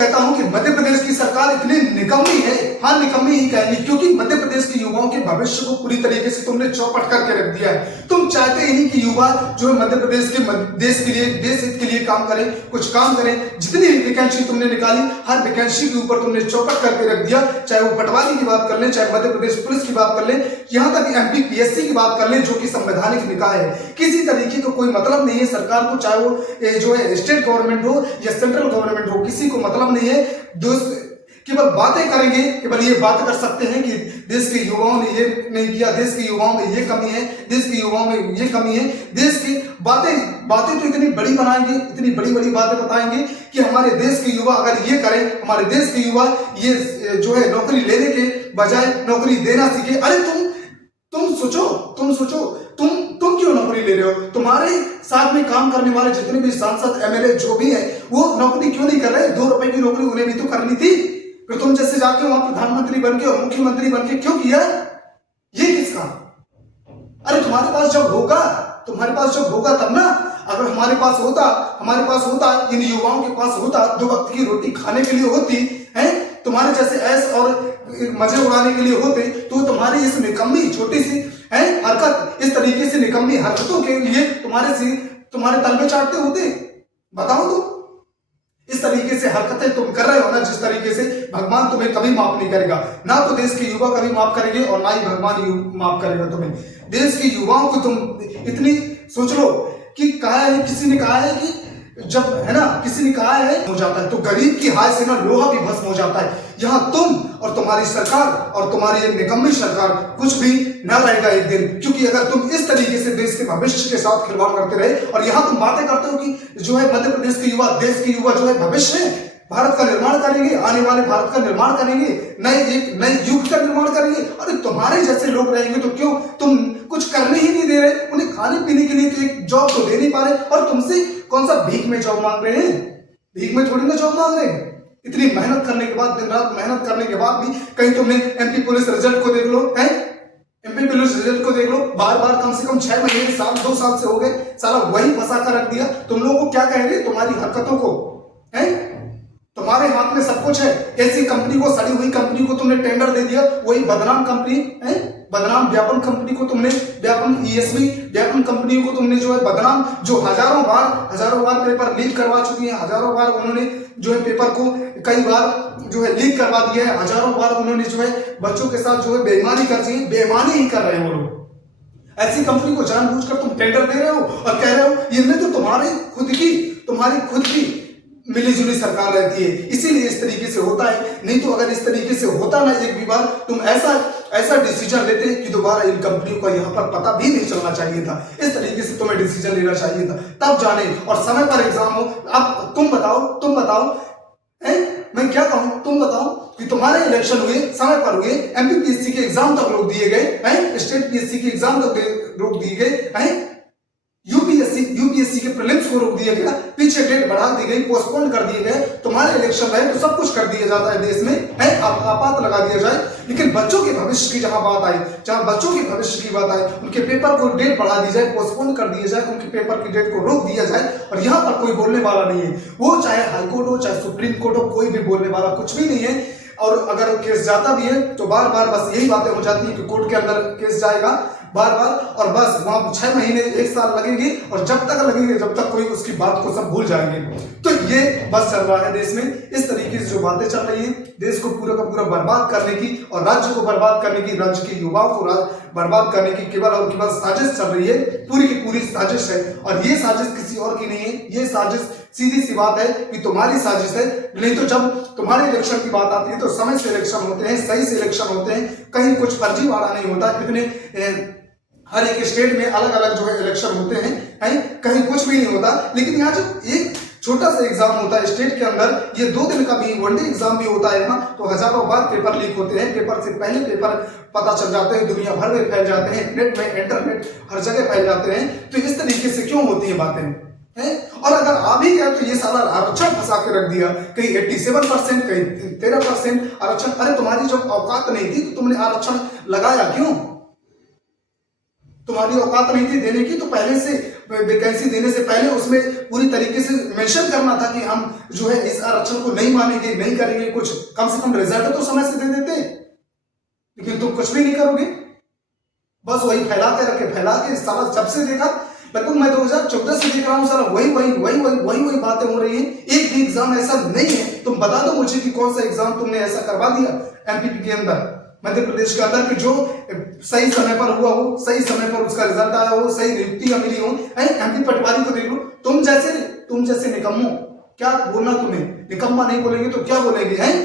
कहता हूं कि मध्य प्रदेश की सरकार इतनी निकम्मी है, हाँ निकम्मी ही कहेंगे, क्योंकि मध्य प्रदेश के युवाओं के भविष्य को पूरी तरीके से तुमने चौपट करके रख दिया है। तुम चाहते ही नहीं कि युवा जो है मध्य प्रदेश के देश के लिए, देश हित के लिए काम करें, कुछ काम करें। जितनी भी वैकेंसी तुमने निकाली, हर वैकेंसी के ऊपर तुमने चौपट करके रख दिया। चाहे वो पटवारी की बात कर लें, चाहे मध्य प्रदेश पुलिस की बात कर लें, यहाँ तक MPPSC की बात कर लें, जो कि संवैधानिक निकाय है। किसी तरीके का कोई मतलब नहीं है सरकार को, चाहे वो जो है स्टेट गवर्नमेंट हो या सेंट्रल गवर्नमेंट हो, किसी को मतलब नहीं है। दोस्त केवल बातें करेंगे, केवल ये बात कर सकते हैं कि देश के युवाओं ने ये नहीं किया, देश के युवाओं में ये कमी है, देश के युवाओं में ये कमी है। देश की बातें तो इतनी बड़ी बनाएंगे, इतनी बड़ी बड़ी बातें बताएंगे कि हमारे देश के युवा अगर ये करें, हमारे देश के युवा ये जो है नौकरी लेने के बजाय नौकरी देना सीखे। अरे तुम सोचो तुम क्यों नौकरी ले रहे हो? तुम्हारे साथ में काम करने वाले जितने भी सांसद MLA जो भी है, वो नौकरी क्यों नहीं कर रहे? 2 रुपए की नौकरी उन्हें भी तो करनी थी। फिर तुम जैसे जाके वहां प्रधानमंत्री बनके और मुख्यमंत्री बनके क्यों किया? ये किसका? अरे तुम्हारे पास जब होगा तब ना। अगर हमारे पास होता, इन युवाओं के पास होता, 2 वक्त की रोटी खाने के लिए होती है, तुम्हारे जैसे ऐश और मजे उड़ाने के लिए होते, तो तुम्हारी इस निकम्मी छोटी सी हरकत, इस तरीके से निकम्मी हरकतों के लिए तुम्हारे तलवे चाटते होते? बताओ तुम। इस तरीके से हरकतें तुम कर रहे हो ना, जिस तरीके से भगवान तुम्हें कभी माफ नहीं करेगा। ना तो देश के युवा कभी माफ करेंगे और ना ही भगवान माफ करेगा तुम्हें। देश के युवाओं को तुम इतनी सोच लो कि किसी ने कहा है कि जब है ना, किसी ने कहा है हो जाता है तो गरीब की हाय से ना लोहा भी भस्म हो जाता है। यहाँ तुम और तुम्हारी सरकार और तुम्हारी ये निकम्मी सरकार कुछ भी न रहेगा एक दिन। क्योंकि अगर तुम इस तरीके से देश के भविष्य के साथ खिलवाड़ करते रहे, और यहाँ तुम बातें करते हो कि जो है मध्य प्रदेश के युवा, देश के युवा जो है भविष्य है, भारत का निर्माण करेंगे, आने वाले भारत का निर्माण करेंगे, एक नए युग का निर्माण करेंगे। अरे तुम्हारे जैसे लोग रहेंगे तो क्यों? तुम कुछ करने ही नहीं दे रहे, उन्हें खाने पीने के लिए तो एक जॉब तो दे नहीं पा रहे, और तुमसे कौन सा भीख में जॉब मांग रहे हैं? भीख में थोड़ी ना जॉब मांग रहे हैं। इतनी मेहनत करने के बाद, दिन रात मेहनत करने के बाद भी कहीं तुमने MP पुलिस रिजल्ट को देख लो, MP पुलिस रिजल्ट को देख लो, बार कम से कम 6 महीने, 2 साल से हो गए, साला वही फंसा कर रख दिया। तुम लोगों को क्या कहेंगे तुम्हारी हरकतों को? तुम्हारे हाथ में सब कुछ है। ऐसी कंपनी को, सड़ी हुई कंपनी को तुमने टेंडर दे दिया, वही बदनाम कंपनी है, बदनाम व्यापन कंपनी को तुमने, व्यापन ESV व्यापन कंपनी को तुमने जो है बदनाम, जो हजारों बार पेपर लीक करवा चुकी है, हजारों बार उन्होंने जो है पेपर को कई बार जो है लीक करवा दिया है, हजारों बार उन्होंने जो है बच्चों के साथ जो है बेईमानी ही कर रहे हैं वो लोग। ऐसी कंपनी को जानबूझकर तुम टेंडर दे रहे हो और कह रहे हो इनमें तो तुम्हारी खुद की मिलीजुली सरकार रहती है, इसीलिए इस तरीके से होता है। नहीं तो अगर इस तरीके से होता ना, एक भी बार तुम ऐसा डिसीजन लेते कि दोबारा इन कंपनियों का यहाँ पर पता भी नहीं चलना चाहिए था। इस तरीके से तुम्हें डिसीजन लेना चाहिए था, तब जाने, और समय पर एग्जाम हो। अब तुम बताओ मैं क्या कहूं? तुम बताओ कि तुम्हारे इलेक्शन हुए, समय पर हुए, MPPSC के एग्जाम तक रोक दिए गए, स्टेट PSC के एग्जाम तक रोक दिए गए, UPSC के प्रीलिम्स को रोक दिया गया, पीछे डेट बढ़ा दी गई, पोस्टपोन कर दिए गए। तुम्हारे इलेक्शन रहे तो सब कुछ कर दिया जाता है देश में, आपात लगा दिया जाए। लेकिन बच्चों के भविष्य की जहां बात आई, उनके पेपर को डेट बढ़ा दी जाए, पोस्टपोन कर दिया जाए, उनके पेपर की डेट को रोक दिया जाए, और यहाँ पर कोई बोलने वाला नहीं है। वो चाहे हाईकोर्ट हो, चाहे सुप्रीम कोर्ट हो, कोई भी बोलने वाला कुछ भी नहीं है। और अगर केस जाता भी है तो बार बस यही बातें हो जाती है कि कोर्ट के अंदर केस जाएगा बार, और बस वहां 6 महीने 1 साल लगेंगे, और जब तक कोई उसकी बात को सब भूल जाएंगे। तो ये बस चल रहा है देश में। इस तरीके से जो बातें चल रही है, देश को पूरा का पूरा बर्बाद करने की और राज्य को बर्बाद करने की, राज्य के युवाओं को बर्बाद करने की केवल और केवल साजिश चल रही है, पूरी की पूरी साजिश है। और ये साजिश किसी और की नहीं है, ये साजिश सीधी सी बात है कि तुम्हारी साजिश है। नहीं तो जब तुम्हारे इलेक्शन की बात आती है तो समय से इलेक्शन होते हैं, सही से इलेक्शन होते हैं, कहीं कुछ फर्जीवाड़ा नहीं होता। इतने हर एक स्टेट में अलग अलग जो है इलेक्शन होते हैं, कहीं कुछ भी नहीं होता। लेकिन यहाँ जब एक छोटा सा एग्जाम होता है स्टेट के अंदर, ये 2 दिन का भी वनडे एग्जाम भी होता है यहाँ, तो हजारों बार पेपर लीक होते हैं, पेपर से पहले पेपर पता चल जाते हैं, दुनिया भर में फैल जाते हैं, नेट में, इंटरनेट हर जगह फैल जाते हैं। तो इस तरीके से क्यों होती है बातें? और अगर आ भी गया तो ये साला आरक्षण फंसा के रख दिया, कहीं 87%, कहीं 13% आरक्षण। अरे तुम्हारी जब औकात नहीं थी तो तुमने आरक्षण लगाया क्यों? तुम्हारी औकात नहीं थी देने की तो पहले से वैकेंसी देने से पहले उसमें पूरी तरीके से मेंशन करना था कि हम जो है इस आरक्षण को नहीं मानेंगे, नहीं करेंगे, कुछ कम से कम रिजल्ट तो समय से दे देते। लेकिन तुम कुछ भी नहीं करोगे, बस वही फैला के सारा जब से देखा, लगभग मैं 2014 से देख रहा हूँ सारा वही बातें हो रही है। एक भी एग्जाम ऐसा नहीं है, तुम बता दो मुझे कि कौन सा एग्जाम तुमने ऐसा करवा दिया एमपीपी के अंदर, मध्य प्रदेश के अंदर, कि जो सही समय पर हुआ हो, सही समय पर उसका रिजल्ट आया हो, सही नियुक्तियां मिली हो। एमपी पटवारी को देख लो, तुम जैसे निकम्मो, क्या बोलना तुम्हें, निकम्मा नहीं बोलेंगे तो क्या बोलेंगे, हैं?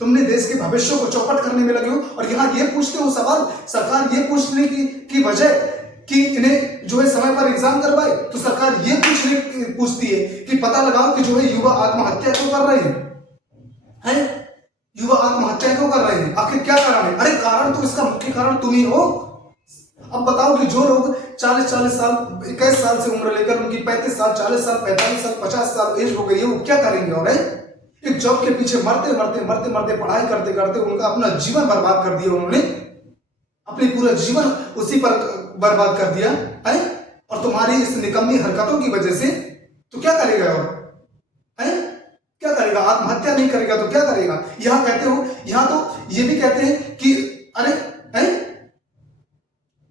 तुमने देश के भविष्य को चौपट करने में लगे हो, और यहाँ ये पूछते हो सवाल, सरकार ये पूछने की वजह कि इन्हें जो है समय पर एग्जाम करवाए, तो सरकार ये पूछती है कि पता लगाओ कि जो है युवा आत्महत्या क्यों कर रहे हैं? युवा आत्महत्या क्यों कर रहे हैं? आखिर क्या कारण है? अरे कारण तो इसका मुख्य कारण तुम ही हो। अब बताओ कि जो लोग 40 साल 21 साल से उम्र लेकर उनकी 35 साल 40 साल 45 साल 50 साल एज हो गई है, वो क्या करेंगे? और एक जॉब के पीछे मरते पढ़ाई करते करते उनका अपना जीवन बर्बाद कर दिया, उन्होंने अपनी पूरा जीवन उसी पर बर्बाद कर दिया है। और तुम्हारी इस निकम्मी हरकतों की वजह से तो क्या करेगा? और क्या करेगा? आत्महत्या नहीं करेगा तो क्या करेगा? यहां कहते हो, यहां तो ये भी कहते हैं कि अरे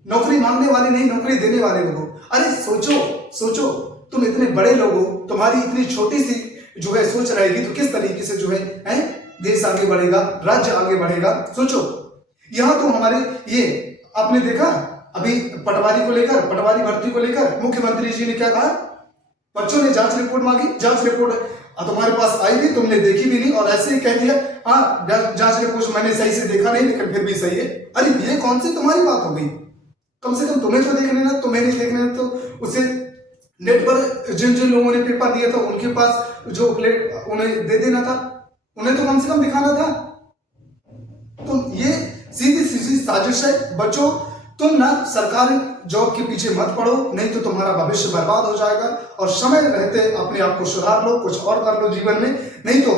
नौकरी मांगने वाले नहीं, नौकरी देने वाले लोगों। अरे सोचो तुम इतने बड़े लोग हो, तुम्हारी इतनी छोटी सी जो है सोच रहेगी तो किस तरीके से जो है देश आगे बढ़ेगा, राज्य आगे बढ़ेगा। सोचो, यहां तो हमारे ये आपने देखा अभी पटवारी भर्ती को लेकर मुख्यमंत्री जी ने क्या कहा? बच्चों ने जांच रिपोर्ट मांगी, जांच रिपोर्ट तुम्हारे पास आई भी, तुमने देखी भी नहीं, और ऐसे ही कह दिया हाँ जांच रिपोर्ट मैंने सही से देखा नहीं, लेकिन फिर भी सही है। अरे ये कौन सी तुम्हारी बात हो गई? कम से कम तुम्हें तो देखने ना, तुम्हें नहीं देखने तो उसे नेट पर जिन लोगों ने पेपर दिया था उनके पास जो प्लेट उन्हें दे देना था, उन्हें तो कम से कम दिखाना था। तो ये सीधी साजिश है। बच्चों, तुम ना सरकारी जॉब के पीछे मत पड़ो, नहीं तो तुम्हारा भविष्य बर्बाद हो जाएगा। और समय रहते अपने आप को सुधार लो, कुछ और कर लो जीवन में, नहीं तो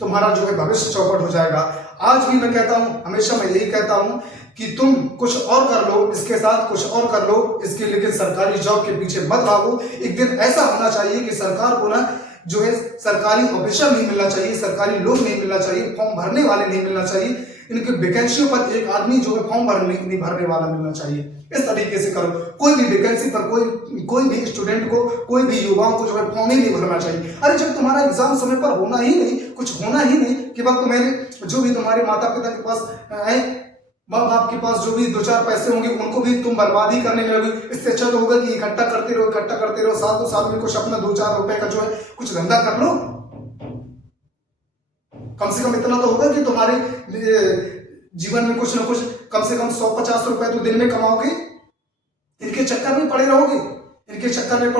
तुम्हारा जो है भविष्य चौपट हो जाएगा। आज भी मैं कहता हूं, हमेशा मैं यही कहता हूं कि तुम कुछ और कर लो, इसके साथ कुछ और कर लो इसके, लेकिन सरकारी जॉब के पीछे मत भागो। एक दिन ऐसा होना चाहिए कि सरकार को ना जो है सरकारी ऑफिसर नहीं मिलना चाहिए, सरकारी लोग नहीं मिलना चाहिए, फॉर्म भरने वाले नहीं मिलना चाहिए, इनके वैकेंसियों पर एक आदमी जो है फॉर्म नहीं भरने वाला मिलना चाहिए। इस तरीके से करो। कोई भी वैकेंसी पर कोई भी स्टूडेंट को, कोई भी युवाओं को जो है फॉर्म ही नहीं भरना चाहिए। अरे जब तुम्हारा एग्जाम समय पर होना ही नहीं, कुछ होना ही नहीं, कि वक्त तुम्हारे जो भी तुम्हारे माता पिता के पास है, माँ बाप के पास जो भी 2-4 पैसे होंगे उनको भी तुम बर्बादी करने में लगे। इससे अच्छा तो होगा कि इकट्ठा करते रहो, साल में कुछ अपना 2-4 रुपए का जो है कुछ धंधा कर लो। कम से कम इतना तो होगा कि तुम्हारे जीवन में कुछ ना कुछ कम से कम 100-50 रुपए तो दिन में कमाओगे। इनके चक्कर में पड़े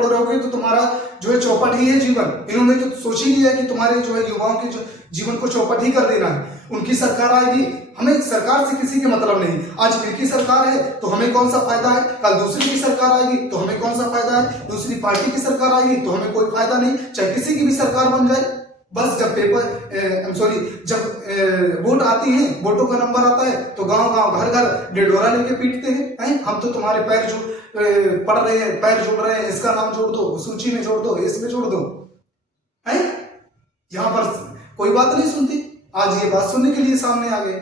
रहोगे तो तुम्हारा जो है चौपट ही है जीवन। इन्होंने तो सोच ही लिया कि तुम्हारे जो है युवाओं के जो जीवन को चौपट ही कर देना है। उनकी सरकार आएगी, हमें सरकार से किसी के मतलब नहीं। आज इनकी सरकार है तो हमें कौन सा फायदा है, कल दूसरी की सरकार आएगी तो हमें कौन सा फायदा है, दूसरी पार्टी की सरकार आएगी तो हमें कोई फायदा नहीं, चाहे किसी की भी सरकार बन जाए। बस जब जब वोट आती है, वोटों का नंबर आता है तो गांव घर डिडोरा लेके पीटते हैं। हम तो तुम्हारे पैर जो पड़ रहे हैं, पैर जोड़ रहे हैं, इसका नाम जोड़ दो, सूची में जोड़ दो, इसमें जोड़ दो, है? यहां पर कोई बात नहीं सुनती। आज ये बात सुनने के लिए सामने आ गए।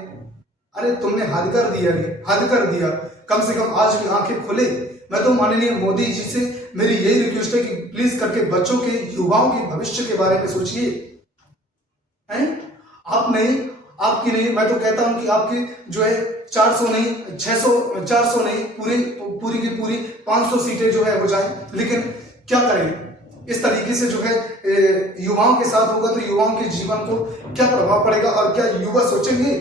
अरे तुमने हद कर दिया। कम से कम आज भी आंखें खुले। मैं तो माननीय मोदी जी से मेरी यही रिक्वेस्ट है कि प्लीज करके बच्चों के, युवाओं के भविष्य के बारे में सोचिए। हैं? आप नहीं, आपकी नहीं, मैं तो कहता हूं कि आपकी जो है 400 नहीं 400 नहीं, पूरी की पूरी 500 सीटें जो है हो जाए। लेकिन क्या करें, इस तरीके से जो है युवाओं के साथ होगा तो युवाओं के जीवन को क्या प्रभाव पड़ेगा और क्या युवा सोचेंगे,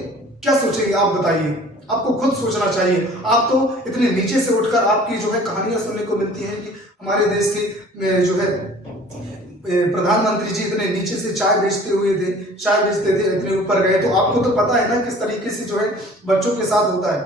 क्या सोचेंगे आप बताइए। आपको खुद सोचना चाहिए। आप तो इतने नीचे से उठकर आपकी जो है कहानियां सुनने को मिलती हैं कि हमारे देश के जो है प्रधानमंत्री जी इतने नीचे से चाय बेचते थे, इतने ऊपर गए। तो आपको तो पता है ना किस तरीके से जो है बच्चों के साथ होता है?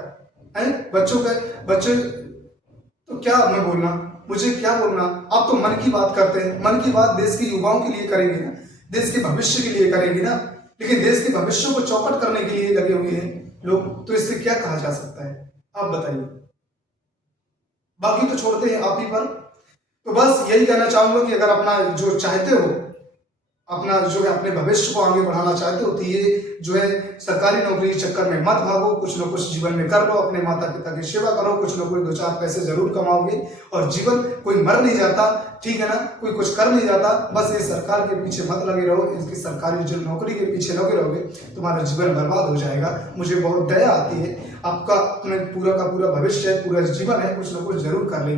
बच्चे तो क्या मैं बोलना, मुझे क्या बोलना। आप तो मन की बात करते हैं, मन की बात देश के युवाओं के लिए करेंगे ना, देश के भविष्य के लिए करेंगे ना, लेकिन देश के भविष्य को चौपट करने के लिए लगे हुए हैं लोग। तो इससे क्या कहा जा सकता है, आप बताइए। बाकी तो छोड़ते हैं आप ही पर। तो बस यही कहना चाहूंगा कि अगर अपना जो चाहते हो, अपना जो है अपने भविष्य को आगे बढ़ाना चाहते हो, तो ये जो है सरकारी नौकरी के चक्कर में मत भागो, कुछ ना कुछ जीवन में कर लो, अपने माता पिता की सेवा करो, कुछ ना कुछ 2-4 पैसे जरूर कमाओगे। और जीवन कोई मर नहीं जाता, ठीक है ना, कोई कुछ कर नहीं जाता। बस ये सरकार के पीछे मत लगे रहो, इसकी सरकारी जो नौकरी के पीछे लगे रहोगे तुम्हारा जीवन बर्बाद हो जाएगा। मुझे बहुत दया आती है, आपका अपने पूरा का पूरा भविष्य है, पूरा जीवन है, कुछ ना कुछ जरूर कर लेंगे।